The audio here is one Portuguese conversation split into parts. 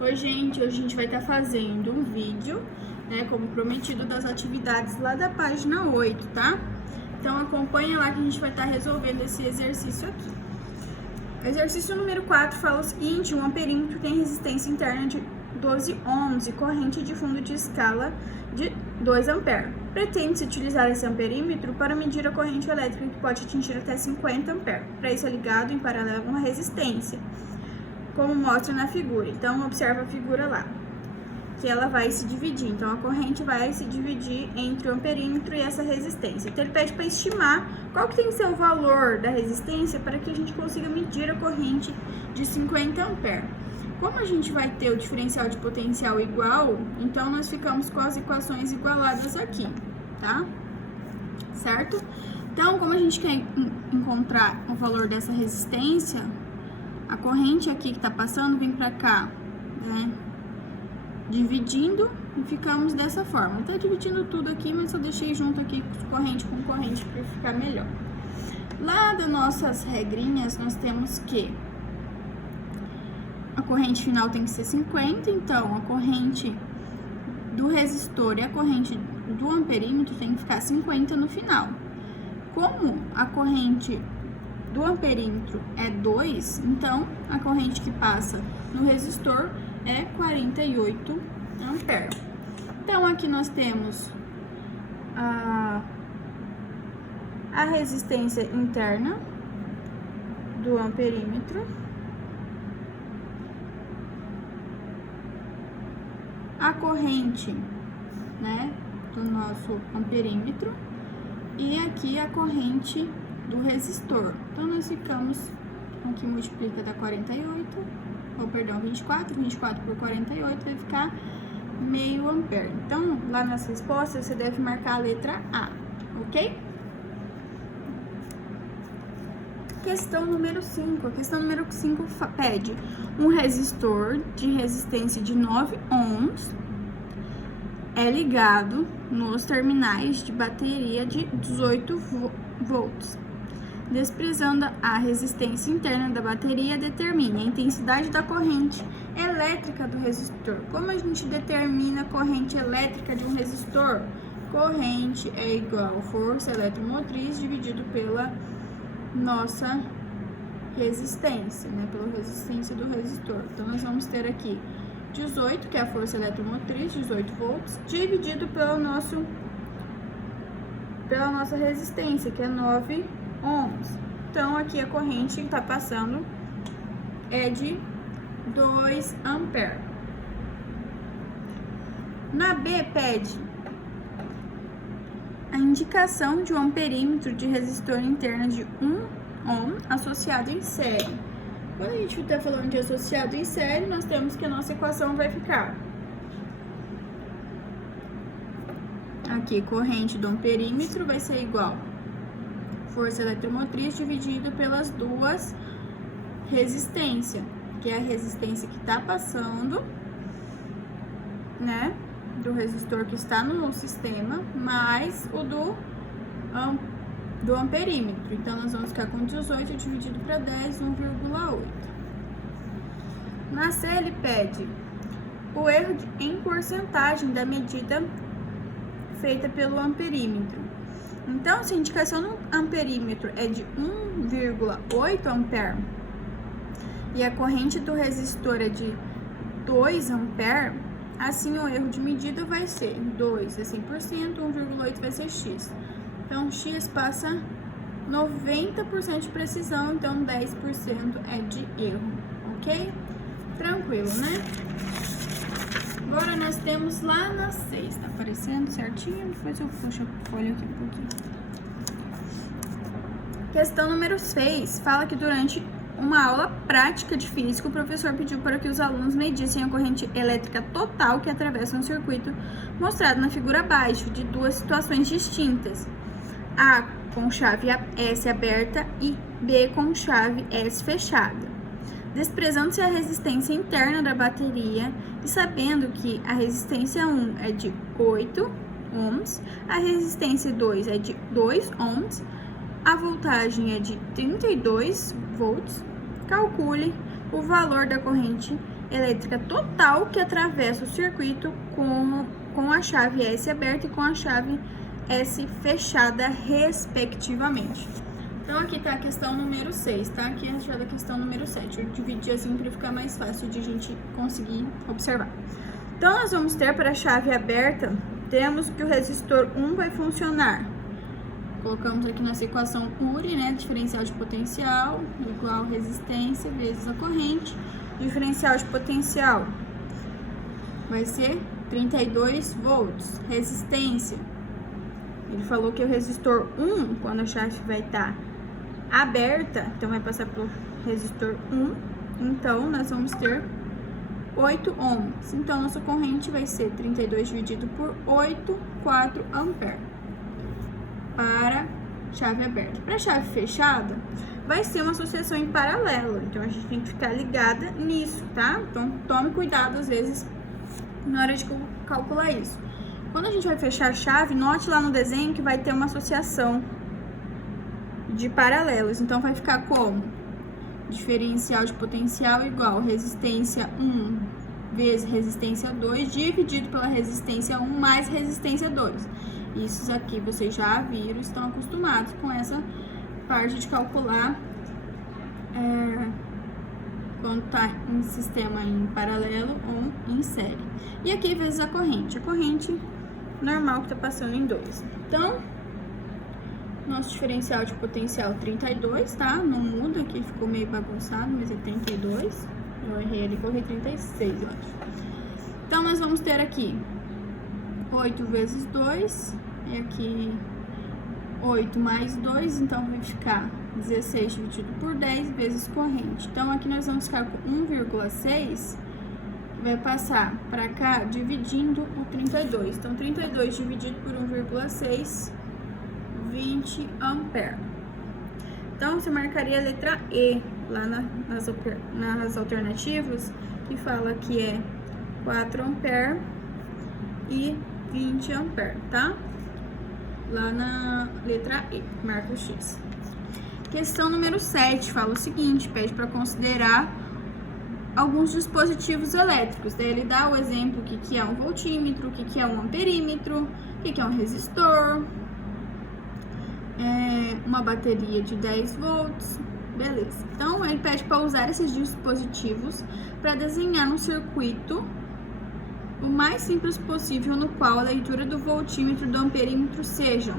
Oi, gente, hoje a gente vai estar fazendo um vídeo, né, como prometido, das atividades lá da página 8, tá? Então acompanha lá que a gente vai estar resolvendo esse exercício aqui. Exercício número 4 fala o seguinte: um amperímetro tem resistência interna de 12 ohms e corrente de fundo de escala de 2 amperes. Pretende-se utilizar esse amperímetro para medir a corrente elétrica que pode atingir até 50 amperes. Para isso é ligado em paralelo uma resistência, como mostra na figura. Então, observa a figura lá, que ela vai se dividir. Então, a corrente vai se dividir entre o amperímetro e essa resistência. Então, ele pede para estimar qual que tem que ser o valor da resistência para que a gente consiga medir a corrente de 50 amperes. Como a gente vai ter o diferencial de potencial igual, então nós ficamos com as equações igualadas aqui, tá? Certo? Então, como a gente quer encontrar o valor dessa resistência, a corrente aqui que tá passando vem pra cá, né? Dividindo e ficamos dessa forma. Tá dividindo tudo aqui, mas eu deixei junto aqui corrente com corrente para ficar melhor. Lá das nossas regrinhas, nós temos que a corrente final tem que ser 50, então a corrente do resistor e a corrente do amperímetro tem que ficar 50 no final. Como a corrente do amperímetro é 2, então a corrente que passa no resistor é 48 amperes. Então aqui nós temos a resistência interna do amperímetro, a corrente, né, do nosso amperímetro e aqui a corrente do resistor. Então, nós ficamos, aqui multiplica da 24 por 48 vai ficar meio ampere. Então, lá nas respostas, você deve marcar a letra A, ok? Questão número 5. A questão número 5 pede um resistor de resistência de 9 ohms é ligado nos terminais de bateria de 18 volts. Desprezando a resistência interna da bateria, determine a intensidade da corrente elétrica do resistor. Como a gente determina a corrente elétrica de um resistor? Corrente é igual a força eletromotriz dividido pela nossa resistência, né? Pela resistência do resistor. Então, nós vamos ter aqui 18, que é a força eletromotriz, 18 volts, dividido pela nossa resistência, que é 9 ohms. Então, aqui a corrente que está passando é de 2 amperes. Na B, pede a indicação de um amperímetro de resistor interno de 1 ohm associado em série. Quando a gente está falando de associado em série, nós temos que a nossa equação vai ficar aqui, corrente do amperímetro vai ser igual força eletromotriz dividida pelas duas resistências, que é a resistência que está passando, né, do resistor que está no sistema, mais o do amperímetro. Então, nós vamos ficar com 18 dividido para 10, 1,8. Na C, ele pede o erro em porcentagem da medida feita pelo amperímetro. Então, se a indicação no amperímetro é de 1,8 ampere e a corrente do resistor é de 2 ampere, assim o erro de medida vai ser 2 é 100%, 1,8 vai ser x. Então, x passa 90% de precisão, então 10% é de erro, ok? Tranquilo, né? Agora nós temos lá na 6, tá aparecendo certinho? Depois eu puxo a folha aqui um pouquinho. Questão número 6 fala que durante uma aula prática de física, o professor pediu para que os alunos medissem a corrente elétrica total que atravessa um circuito mostrado na figura abaixo, de duas situações distintas. A com chave S aberta e B com chave S fechada. Desprezando-se a resistência interna da bateria e sabendo que a resistência 1 é de 8 ohms, a resistência 2 é de 2 ohms, a voltagem é de 32 volts, calcule o valor da corrente elétrica total que atravessa o circuito com a chave S aberta e com a chave S fechada, respectivamente. Então, aqui tá a questão número 6, tá? Aqui é a questão número 7. Eu dividi assim para ficar mais fácil de a gente conseguir observar. Então, nós vamos ter para a chave aberta, temos que o resistor 1 vai funcionar. Colocamos aqui nessa equação URI, né? Diferencial de potencial igual resistência vezes a corrente. Diferencial de potencial vai ser 32 volts. Resistência, ele falou que o resistor 1, quando a chave vai estar aberta, então vai passar pelo resistor 1, então nós vamos ter 8 ohms. Então, nossa corrente vai ser 32 dividido por 8, 4 amperes para chave aberta. Para chave fechada, vai ser uma associação em paralelo, então a gente tem que ficar ligada nisso, tá? Então, tome cuidado, às vezes, na hora de calcular isso. Quando a gente vai fechar a chave, note lá no desenho que vai ter uma associação de paralelos. Então, vai ficar como? Diferencial de potencial igual resistência 1 vezes resistência 2 dividido pela resistência 1 mais resistência 2. Isso aqui vocês já viram, estão acostumados com essa parte de calcular quando está em sistema em paralelo ou em série. E aqui vezes a corrente normal que está passando em 2. Então, nosso diferencial de potencial 32, tá? Não muda, aqui ficou meio bagunçado, mas é 32. Eu errei ali, coloquei 36, eu acho. Então, nós vamos ter aqui 8 vezes 2, e aqui 8 mais 2, então vai ficar 16 dividido por 10 vezes corrente. Então, aqui nós vamos ficar com 1,6, vai passar para cá dividindo o 32. Então, 32 dividido por 1,6, 20 amperes. Então, você marcaria a letra E lá nas alternativas, que fala que é 4 amperes e 20 amperes, tá? Lá na letra E, marca o X. Questão número 7 fala o seguinte, pede para considerar alguns dispositivos elétricos. Daí ele dá o exemplo que é um voltímetro, o que é um amperímetro, o que é um resistor, uma bateria de 10 volts, beleza. Então, ele pede para usar esses dispositivos para desenhar um circuito o mais simples possível, no qual a leitura do voltímetro e do amperímetro sejam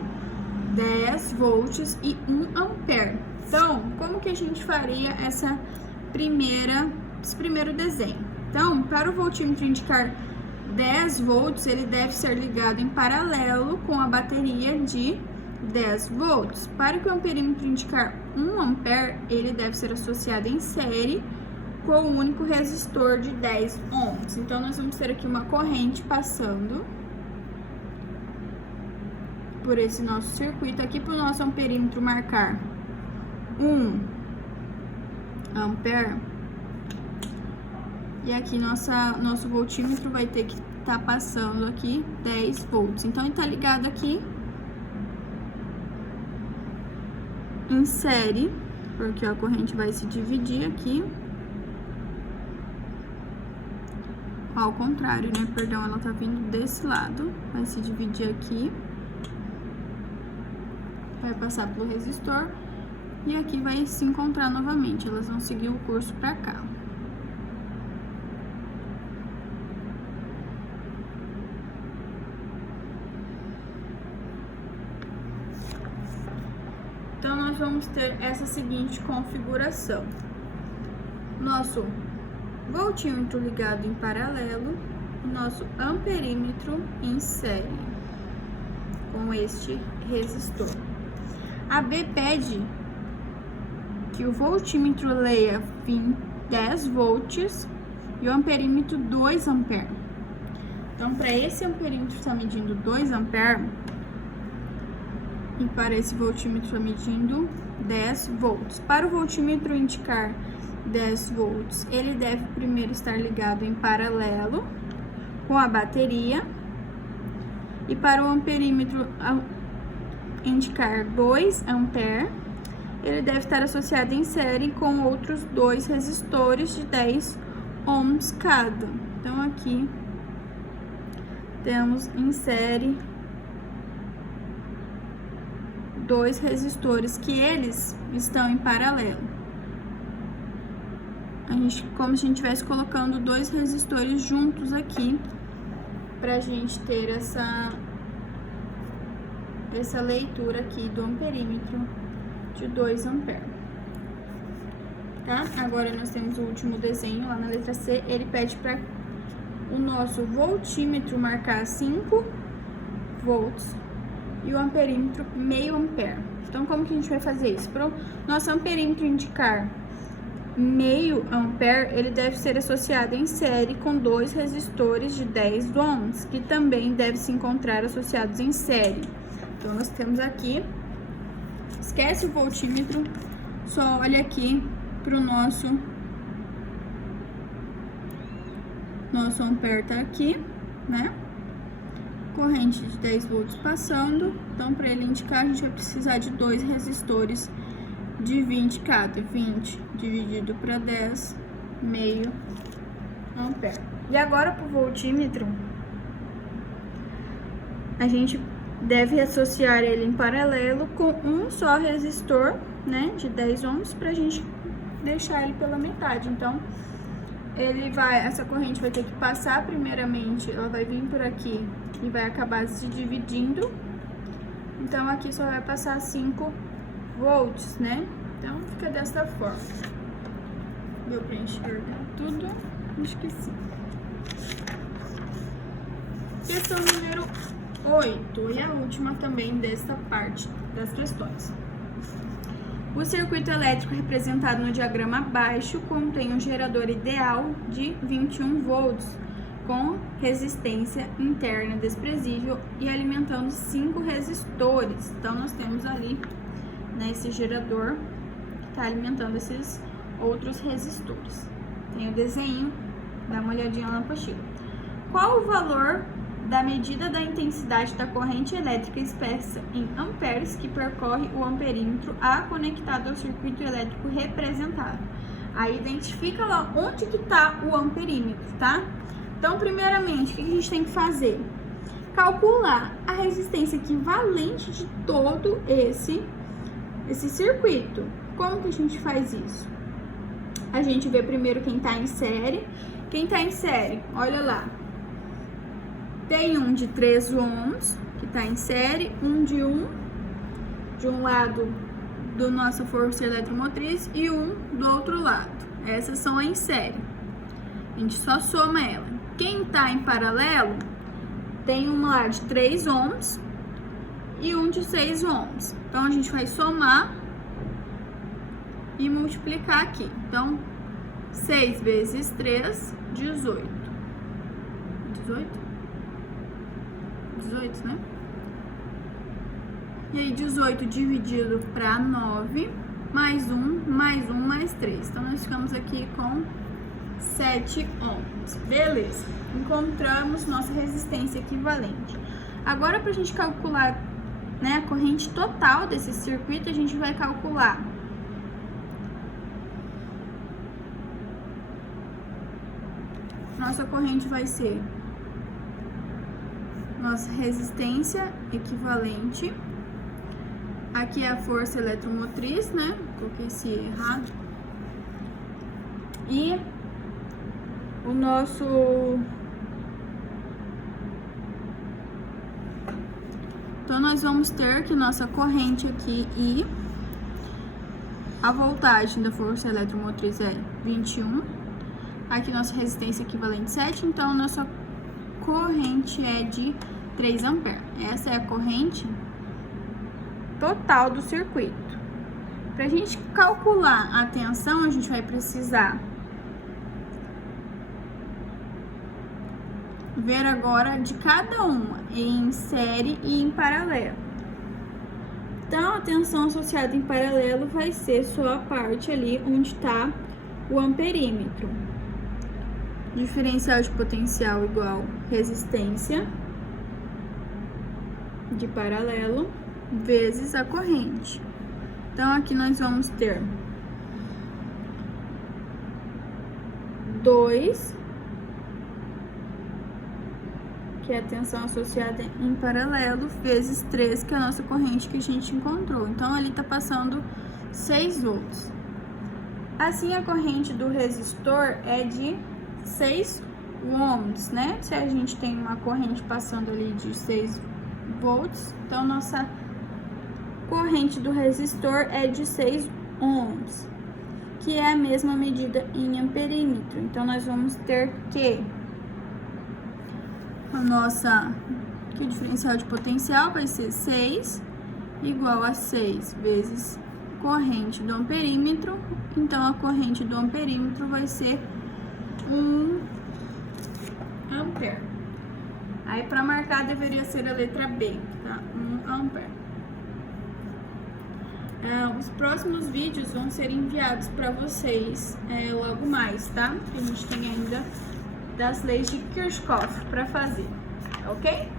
10 volts e 1 ampere. Então, como que a gente faria esse primeiro desenho? Então, para o voltímetro indicar 10 volts, ele deve ser ligado em paralelo com a bateria de 10 volts. Para que o amperímetro indicar 1 ampere, ele deve ser associado em série com o único resistor de 10 ohms. Então, nós vamos ter aqui uma corrente passando por esse nosso circuito. Aqui, para o nosso amperímetro marcar 1 ampere, e aqui nosso voltímetro vai ter que estar passando aqui 10 volts. Então, ele está ligado aqui em série, porque a corrente vai se dividir aqui. Ao contrário, né? Perdão, ela tá vindo desse lado, vai se dividir aqui, vai passar pelo resistor e aqui vai se encontrar novamente. Elas vão seguir o curso pra cá. Então, nós vamos ter essa seguinte configuração. Nosso voltímetro ligado em paralelo, nosso amperímetro em série com este resistor. A B pede que o voltímetro leia 10 volts e o amperímetro 2 amperes. Então, para esse amperímetro está medindo 2 amperes e para esse voltímetro está medindo 10 volts. Para o voltímetro indicar 10 volts, ele deve primeiro estar ligado em paralelo com a bateria, e para o amperímetro indicar 2 amperes, ele deve estar associado em série com outros dois resistores de 10 ohms cada. Então, aqui temos em série 2 resistores que eles estão em paralelo. Como se a gente estivesse colocando 2 resistores juntos aqui, pra gente ter essa leitura aqui do amperímetro de 2 amperes. Tá? Agora nós temos o último desenho lá na letra C. Ele pede para o nosso voltímetro marcar 5 volts e o amperímetro meio ampere. Então, como que a gente vai fazer isso? Para o nosso amperímetro indicar meio ampere, ele deve ser associado em série com 2 resistores de 10 ohms, que também devem se encontrar associados em série. Então, nós temos aqui, esquece o voltímetro, só olha aqui para o nosso ampere tá aqui, né? Corrente de 10 volts passando. Então, para ele indicar, a gente vai precisar de 2 resistores de 20 cada. 20 dividido para 10, meio ampere. E agora, para o voltímetro, a gente deve associar ele em paralelo com um só resistor, né, de 10 ohms, para a gente deixar ele pela metade. Então, essa corrente vai ter que passar primeiramente, ela vai vir por aqui e vai acabar se dividindo. Então, aqui só vai passar 5 volts, né? Então, fica dessa forma. Deu pra enxergar tudo? Acho que sim. Questão número 8, e a última também desta parte das questões. O circuito elétrico representado no diagrama abaixo contém um gerador ideal de 21 volts, com resistência interna desprezível e alimentando 5 resistores. Então, nós temos ali, né, esse gerador que está alimentando esses outros resistores. Tem o desenho, dá uma olhadinha lá na apostila. Qual o valor da medida da intensidade da corrente elétrica expressa em amperes que percorre o amperímetro A conectado ao circuito elétrico representado? Aí identifica lá onde que está o amperímetro, tá? Então, primeiramente, o que a gente tem que fazer? Calcular a resistência equivalente de todo esse circuito. Como que a gente faz isso? A gente vê primeiro quem está em série. Quem está em série, olha lá. Tem um de 3 ohms, que está em série, um de um lado do nossa força eletromotriz e um do outro lado. Essas são em série. A gente só soma ela. Quem está em paralelo, tem um lá de 3 ohms e um de 6 ohms. Então, a gente vai somar e multiplicar aqui. Então, 6 vezes 3, 18. 18, né? E aí, 18 dividido para 9, mais 1, mais 3. Então, nós ficamos aqui com 7 ohms. Beleza. Encontramos nossa resistência equivalente. Agora, para a gente calcular, né, a corrente total desse circuito, a gente vai calcular nossa corrente vai ser nossa resistência equivalente. Aqui é a força eletromotriz, né? Coloquei esse errado. E o nosso... Então, nós vamos ter que nossa corrente aqui I, a voltagem da força eletromotriz é 21. Aqui nossa resistência equivalente 7, então nossa corrente é de 3 amperes. Essa é a corrente total do circuito. Para a gente calcular a tensão, a gente vai precisar ver agora de cada uma, em série e em paralelo. Então, a tensão associada em paralelo vai ser só a parte ali onde está o amperímetro. Diferencial de potencial igual resistência de paralelo vezes a corrente. Então, aqui nós vamos ter 2, que é a tensão associada em paralelo, vezes 3, que é a nossa corrente que a gente encontrou. Então, ali tá passando 6 volts. Assim, a corrente do resistor é de 6 ohms, né? Se a gente tem uma corrente passando ali de 6 volts, então nossa corrente do resistor é de 6 ohms, que é a mesma medida em amperímetro. Então, nós vamos ter que que o diferencial de potencial vai ser 6 igual a 6 vezes corrente do amperímetro. Então, a corrente do amperímetro vai ser 1 ampere. Aí, para marcar, deveria ser a letra B, tá? 1 ampere. Os próximos vídeos vão ser enviados para vocês logo mais, tá? A gente tem ainda das leis de Kirchhoff para fazer, ok?